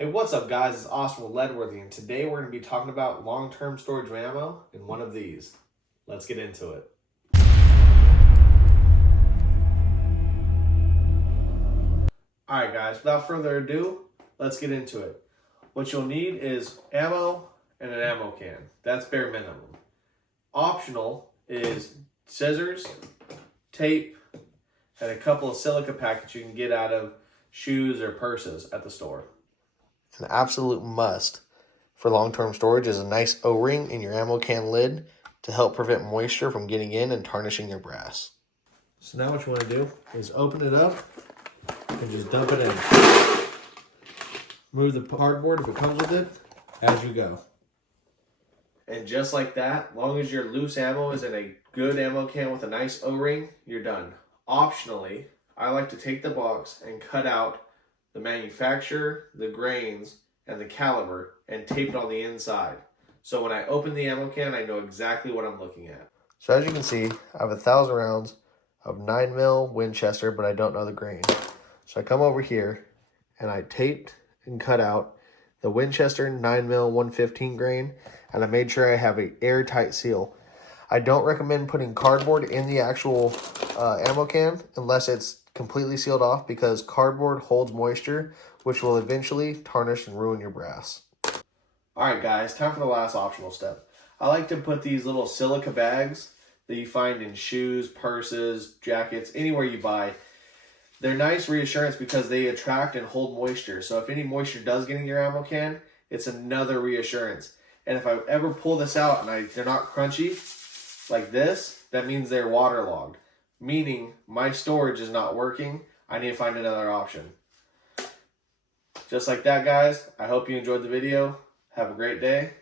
Hey, what's up guys? It's Austin with Ledworthy, and today we're going to be talking about long-term storage of ammo in one of these. Let's get into it. Alright guys, without further ado, let's get into it. What you'll need is ammo and an ammo can. That's bare minimum. Optional is scissors, tape, and a couple of silica packets you can get out of shoes or purses at the store. An absolute must for long-term storage is a nice O-ring in your ammo can lid to help prevent moisture from getting in and tarnishing your brass. So now what you want to do is open it up and just dump it in. Move the cardboard if it comes with it as you go. And just like that, long as your loose ammo is in a good ammo can with a nice O-ring, you're done. Optionally, I like to take the box and cut out the manufacturer, the grains, and the caliber, and tape it on the inside. So when I open the ammo can, I know exactly what I'm looking at. So as you can see, I have 1,000 rounds of 9mm Winchester, but I don't know the grain. So I come over here and I taped and cut out the Winchester 9mm 115 grain, and I made sure I have an airtight seal. I don't recommend putting cardboard in the actual ammo can unless it's completely sealed off, because cardboard holds moisture, which will eventually tarnish and ruin your brass. Alright guys, time for the last optional step. I like to put these little silica bags that you find in shoes, purses, jackets, anywhere you buy. They're nice reassurance because they attract and hold moisture. So if any moisture does get in your ammo can, it's another reassurance. And if I ever pull this out and they're not crunchy like this, that means they're waterlogged. Meaning my storage is not working. I need to find another option. Just like that, guys. I hope you enjoyed the video. Have a great day.